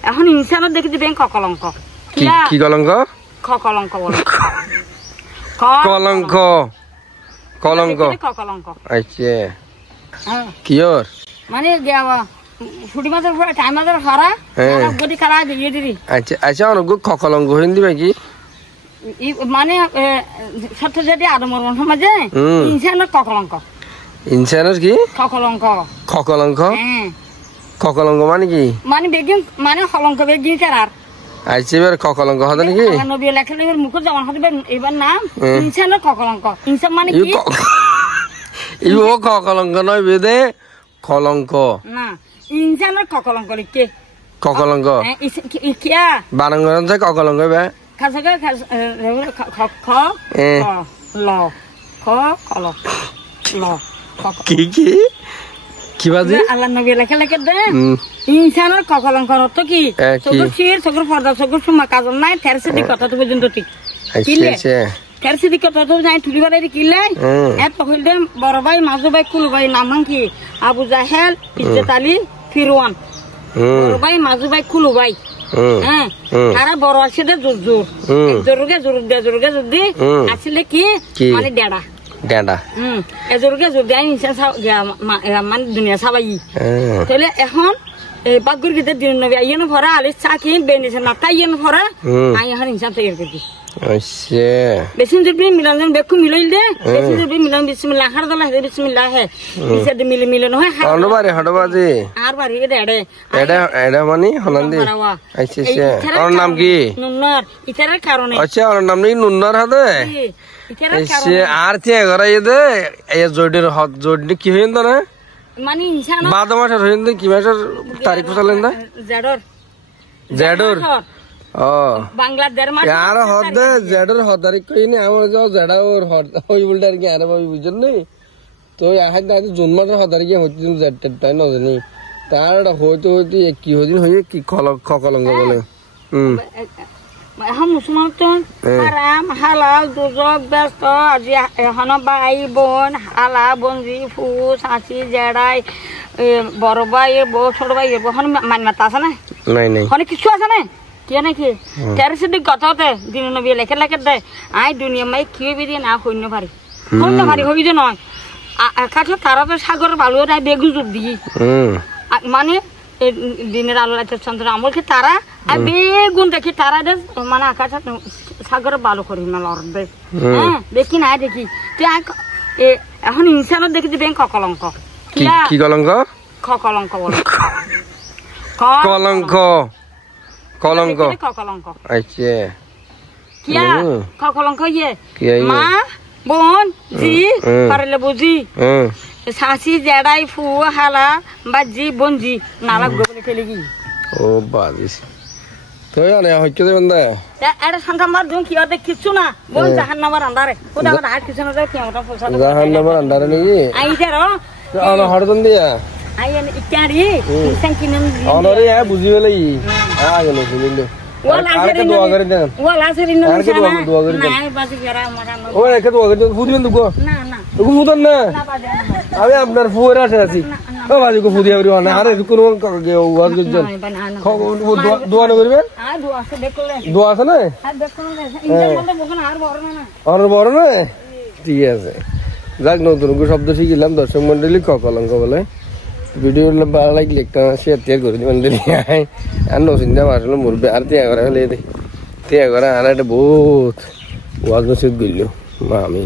এখন ইনসানত দেখি দিবেন ককলঙ্ক কি কলঙ্ক ককলঙ্ক বলে কলঙ্ক কলঙ্ক ককলঙ্ক আচ্ছা কিয়র মানে ছুটি মাসের পরে টাইম মাসের হারা গদি খারা দিয়ে দিবি আচ্ছা আচ্ছা অনেক ককলঙ্ক হইন দিবে কি মানে সত্য যদি আদমর সমাজে ইনসানের ককলঙ্ক ইনসানের কি ককলঙ্ক ককলঙ্ক ককলঙ্ক মানে কি মানে বেগিন মানে কলঙ্ক বেগিন চারার আচ্ছা এবার ককলঙ্ক হবে নাকি নবী লেখলে মুখ যেমন হবে এবার নাম ইনসানের ককলঙ্ক ইনসান মানে কি ইও ককলঙ্ক নয় বেদে কলঙ্ক না ইনসানের ককলঙ্ক লিখে ককলঙ্ক কিয়া বানাঙ্গন থেকে ককলঙ্ক বে খাসকে খ ল খ কল ল কি বাজি আল্লাহ নবী লেখে দে ইনসানের ককলঙ্ক অর্থ কি চকুর শির চকুর পর্দা চকুর সুমা কাজল নাই থেরসিদি কথা তো পর্যন্ত ঠিক কিলে থেরসিদি কথা তো যাই তুলি বাড়ি কিলে এত হইলে বড় ভাই মাজু ভাই কুল ভাই নাম কি আবু জাহেল ইজ্জত আলী ফিরওয়ান বড় ভাই মাজু ভাই কুলু ভাই হ্যাঁ তারা বড় আসলে জোরগে যদি আসলে কি মানে ডেড়া ডেড়া এজোরগে যদি মানে দুনিয়া সাবাই তাহলে এখন বাগুর গীতের দিন নবী আইয়েন ভরা আলি চাকি বেনিছে না তাই ইয়েন ভরা আই এখন ইনসান তৈরি করবি বেসিন যদি মিলন বেকু মিলাইল দে বেসিন যদি মিলন বিসমিল্লাহ হার দলা হে বিসমিল্লাহ হে বিসে de মিলে নহয় হডবারে হডবাজি আর বাড়ি এডে এডা মানে হনন্দি আচ্ছা আচ্ছা ওর নাম কি নুন্নার ইতার কারণে আচ্ছা ওর নাম নি নুন্নার হাতে এসে আর তে ঘরে দে এই জোড়ের হাত জোড়নি কি হইন না মানে ইনসান বাদ মাসের হইন কি মাসের তারিখ ফসলেন না জেডর ও বাংলাদেশ মাস यार হদ জেডর হদারি কইনি আমার যাও জেডা ওর হই বলটার কি আর ভাই বুঝছেন নি তো আহাদ না জুন মাসের হদারি কি হচ্ছে জেড টাই না জানি তার হইতে কি হদিন হই কি কলঙ্ক বলে এখন মুসলমান তো হারাম হালাল দুজক ব্যস্ত আজি এখন ভাই বোন হালা বঞ্জি ফুস হাসি জেড়াই বড় ভাই বউ ছোট ভাই এখন মান্যতা আছে না নাই অনেক কিছু আছে না কি নাকি তেরোশো কথা হতে দিন নবী লেখে দে আই দুনিয়া মাই কিয়ে বেরিয়ে না হইন্য পারি হই যে নয় কাছে তারা তো সাগরের বালু নাই বেগু জোর দিই মানে দিনের আলো লাইতে চন্দ্র আমলকে তারা আর বেগুন দেখি তারা দে মানে আকাশ সাগরের বালু করি না লড় দে হ্যাঁ দেখি না দেখি তুই এখন ইনসানত দেখি দিবেন ককলঙ্ক কি কলঙ্ক কলঙ্ক বল কলঙ্ক কলঙ্ক ককলঙ্ক আচ্ছা কিয়া ককলঙ্ক ইয়ে মা বোন জি পারলে বুঝি শাসি জেড়াই ফু হালা বাজি বঞ্জি নালা গোবলে খেলে কি ও বাজিস তো আনে হইকে দেবেন দা এটা সন্তানবার দুন কি অর্ধেক কিছু না বোন জাহান্নামের আন্ধারে ওটা কথা আর কিছু না দাও কি আমরা পয়সা জাহান্নামের আন্ধারে নাকি আইতারো আলো হড়দন দিয়া আইন ইত্যাদি ইনসান কিনম অনরে এ বুঝি বলে আ গেল বুঝিলো আরকে দোয়া করে দেন ওয়ালা সেরিন আরকে দোয়া করে দেন না বাজি গরা মারানো ও একে দোয়া করে দেন ফুদিবেন দুগো না না দুগো ফুদন না আমি আপনার ফুয়ের আছে আছি ও বাজি কো ফুদিয়া বরি না আরে কোন ওয়াজ করছেন দোয়া না করবেন আ দোয়া আছে দেখলে দোয়া আছে না আর দেখো না ইনসান বলতে বকন আর বড় না আর বড় না ঠিক আছে যাক নতুন শব্দ শিখিলাম দর্শক মন্ডলী কলঙ্ক বলে ভিডিও ভালো লাগলে একটা শেয়ার করে দিবেন আর নসিন্দা আসলে মরবে আর তিয়া করে আর একটা বহুত ওয়াজ নসিদ গইল মা আমি